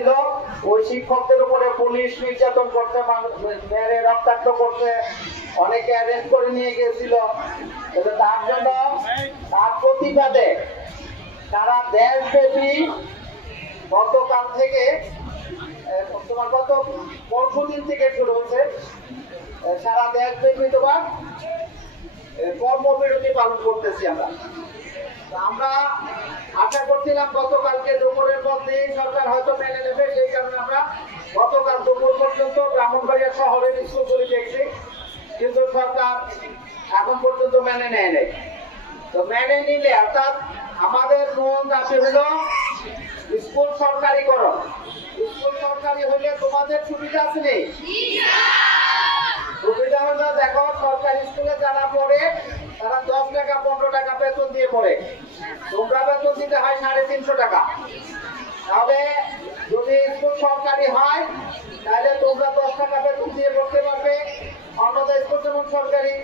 ছিল, ওই শিক্ষকদের উপরে পুলিশ নির্যাতন করতে, মেরে রক্তাক্ত করতে, অনেকে অ্যারেস্ট করে নিয়ে গিয়েছিল। তার জন্য তার প্রতিবাদে সারা দেশব্যাপী গতকাল থেকে তোমার গত পরশুদিন থেকে শুরু হচ্ছে সারা দেশব্যাপী তোমার কর্মবিরতি পালন করতেছি আমরা আশা করছিলাম গতকালকে দুপুরের মধ্যে সরকার হয়তো মেনে নেবে, সেই কারণে আমরা গতকাল দুপুর পর্যন্ত ব্রাহ্মণবাড়িয়া শহরের স্কুলগুলি দেখছি, কিন্তু সরকার এখন পর্যন্ত মেনে নেয় নাই। তো মেনে নিলে অর্থাৎ আমাদের মূল দাবি হলো স্কুল সরকারিকরণ। স্কুল সরকারি হইলে তোমাদের সুবিধা আছে নেই? সুবিধা হলো দেখো, সরকারি স্কুলে যারা পড়ে তারা 10 টাকা 15 টাকা বেতন দিয়ে পড়ে, তোমরা বেতন দিতে হয় 350 টাকা। তাহলে যদি স্কুল সরকারি হয় তাহলে তোমরা 10 টাকা বেতন দিয়ে পড়তে পারবে। অন্যদের স্কুল যেমন সরকারি,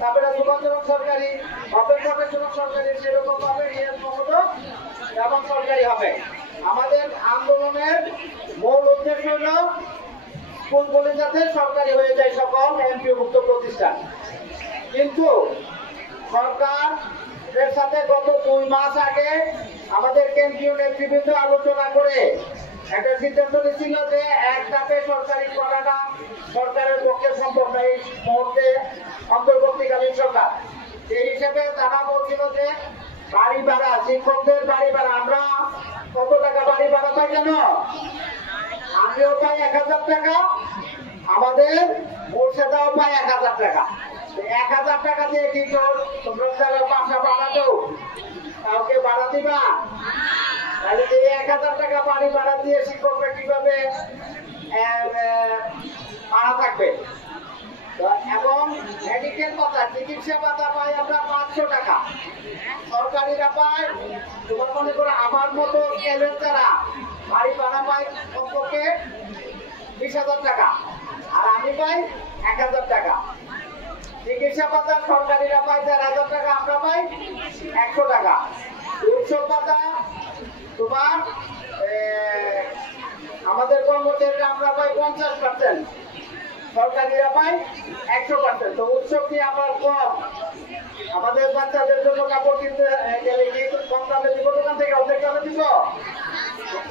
তারপরে দোকান যেমন সরকারি, অপেক্ষকের যেমন সরকারি, সেরকম ভাবে নিয়ম মতো যেমন সরকারি হবে। আমাদের আন্দোলনের মূল উদ্দেশ্য হল স্কুলগুলি যাতে সরকারি হয়ে যায়, সকল এমপিওভুক্ত প্রতিষ্ঠান। কিন্তু সরকারের সাথে গত 2 মাস আগে আমাদের কেন্দ্রীয় নেতৃবৃন্দ আলোচনা করে একটা সিদ্ধান্ত নিয়েছিল যে এক ধাপে সরকারি করাটা সরকারের পক্ষে সম্ভব নয় এই মুহূর্তে অন্তর্বর্তীকালীন সরকার। সেই হিসেবে তারা বলছিল যে বাড়ি ভাড়া, শিক্ষকদের বাড়ি ভাড়া, আমরা কত টাকা বাড়ি ভাড়া পাই জানো? আমিও পাই 1000 টাকা, আমাদের মোর্শেদাও পাই 1000 টাকা। 1000 টাকা দিয়ে কি তোমরা যারা বাসা ভাড়া দাও কাউকে ভাড়া দিবা? তাহলে এই 1000 টাকা বাড়ি ভাড়া দিয়ে শিক্ষকরা কিভাবে ভাড়া থাকবে? এবং মেডিকেল ভাতা, চিকিৎসা ভাতা পাই আমরা 500 টাকা, সরকারিরা পায় তোমার মনে করো আমার মতো স্কেলের যারা বাড়ি ভাড়া পাই কমপক্ষে 20,000 টাকা, আর আমি পাই 1000 টাকা। চিকিৎসা ভাতা সরকারিরা পাই 4,000 টাকা, আমরা পাই 100 টাকা। উৎসব ভাতা তোমার আমাদের কর্মচারীরা আমরা পাই 50%, সরকারিরা পাই 100%। তো উৎসব কি আমার কম? আমাদের বাচ্চাদের জন্য কাপড় কিনতে গেলে কি কম দামে দিব দোকান থেকে? অর্ধেক দামে দিব?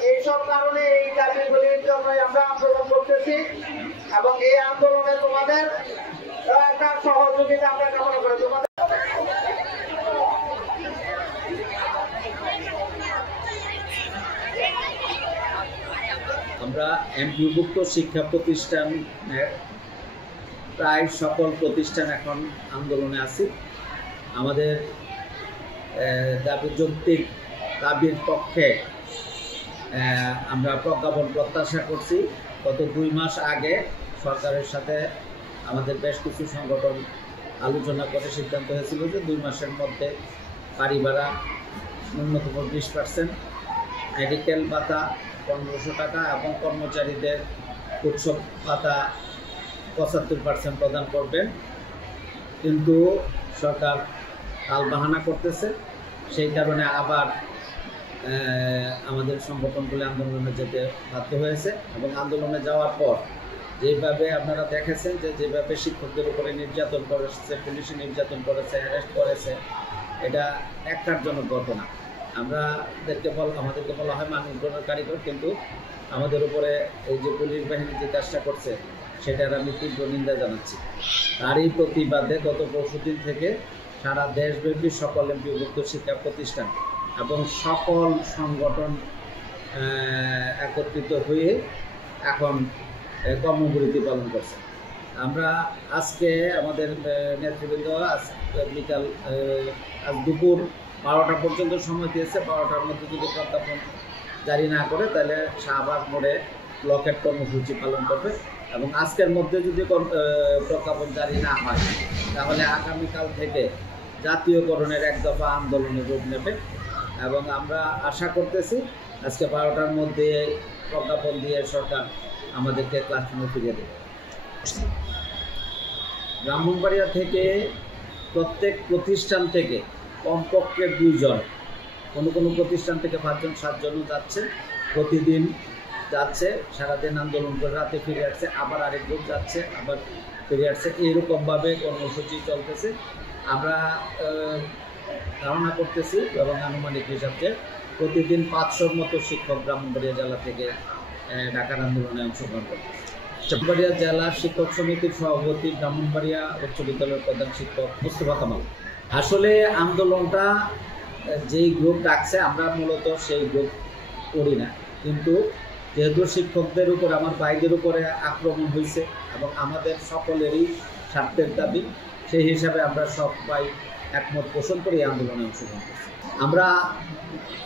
এইসব কারণে এই দাবিগুলির জন্য আমরা আন্দোলন করতেছি এবং এই আন্দোলনে তোমাদের একটা সহযোগিতা আমরা কামনা করি। তোমাদের আমরা এমপিওভুক্ত শিক্ষা প্রতিষ্ঠানের প্রায় সকল প্রতিষ্ঠান এখন আন্দোলনে আছি। আমাদের যৌক্তিক দাবির পক্ষে আমরা প্রজ্ঞাপন প্রত্যাশা করছি। গত 2 মাস আগে সরকারের সাথে আমাদের বেশ কিছু সংগঠন আলোচনা করে সিদ্ধান্ত হয়েছিল যে 2 মাসের মধ্যে বাড়ি ভাড়া ন্যূনতম 20%, মেডিকেল ভাতা 1500 টাকা এবং কর্মচারীদের উৎসব ভাতা 75% প্রদান করবেন। কিন্তু সরকার টালবাহানা করতেছে, সেই কারণে আবার আমাদের সংগঠনগুলি আন্দোলনে যেতে বাধ্য হয়েছে। এবং আন্দোলনে যাওয়ার পর যেভাবে আপনারা দেখেছেন যেভাবে শিক্ষকদের উপরে নির্যাতন করেছে, পুলিশে নির্যাতন করেছে, অ্যারেস্ট করেছে, এটা একটারজনক ঘটনা। আমাদেরকে বলা হয় মানুষ গণের কারিগর, কিন্তু আমাদের উপরে এই যে পুলিশ বাহিনী যে কাজটা করছে সেটার আমি তীব্র নিন্দা জানাচ্ছি। তারই প্রতিবাদে গত পরশুদিন থেকে সারা দেশব্যাপী সকল এমপিওভুক্ত শিক্ষা প্রতিষ্ঠান এবং সকল সংগঠন একত্রিত হয়ে এখন কর্মবিরতি পালন করছে। আমরা আজকে আমাদের নেতৃবৃন্দ আজ দুপুর 12টা পর্যন্ত সময় দিয়েছে। 12টার মধ্যে যদি প্রজ্ঞাপন জারি না করে তাহলে শাহবাগ মোড়ে ব্লকেট কর্মসূচি পালন করবে এবং আজকের মধ্যে যদি প্রজ্ঞাপন জারি না হয় তাহলে আগামীকাল থেকে জাতীয়করণের এক দফা আন্দোলনের রূপ নেবে। এবং আমরা আশা করতেছি আজকে 12টার মধ্যে প্রজ্ঞাপন দিয়ে সরকার আমাদেরকে ক্লাসরুমে ফিরিয়ে দেবে। ব্রাহ্মণবাড়িয়া থেকে প্রত্যেক প্রতিষ্ঠান থেকে কমপক্ষে 2 জন, কোনো প্রতিষ্ঠান থেকে 5 জন 7 জনও যাচ্ছে প্রতিদিন যাচ্ছে, সারাদিন আন্দোলন করে রাতে ফিরে আসছে, আবার আরেক গ্রুপ যাচ্ছে, আবার ফিরে আসছে, এইরকমভাবে কর্মসূচি চলতেছে। আমরা ধারণা করতেছি এবং আনুমানিক হিসাব যে প্রতিদিন 500-র মতো শিক্ষক ব্রাহ্মণবাড়িয়া জেলা থেকে ঢাকার আন্দোলনে অংশগ্রহণ করতেছে। ব্রাহ্মণবাড়িয়া জেলার শিক্ষক সমিতির সভাপতি, ব্রাহ্মণবাড়িয়া উচ্চ বিদ্যালয়ের প্রধান শিক্ষক মোস্তফা কামাল। আসলে আন্দোলনটা যেই গ্রুপ ডাকছে আমরা মূলত সেই গ্রুপ করি না, কিন্তু যেহেতু শিক্ষকদের উপর, আমার ভাইদের উপরে আক্রমণ হয়েছে এবং আমাদের সকলেরই স্বার্থের দাবি, সেই হিসাবে আমরা সবাই একমত পোষণ করে এই আন্দোলনে অংশগ্রহণ করছি। আমরা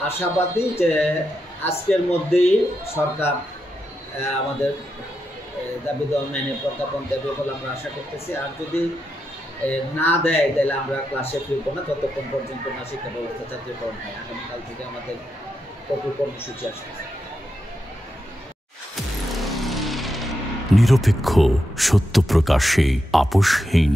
আশাবাদী যে আজকের মধ্যেই সরকার আমাদের দাবি দেওয়া মেনে প্রজ্ঞাপন দেবে বলে আমরা আশা করতেছি। আর যদি না দেয় তাহলে আমরা ক্লাসে ফিরব না ততক্ষণ পর্যন্ত না শিক্ষা ব্যবস্থা জাতীয়করণ হয়। আগামীকাল থেকে আমাদের কঠোর কর্মসূচি আসতেছে। নিরপেক্ষ, সত্য প্রকাশে আপোষহীন।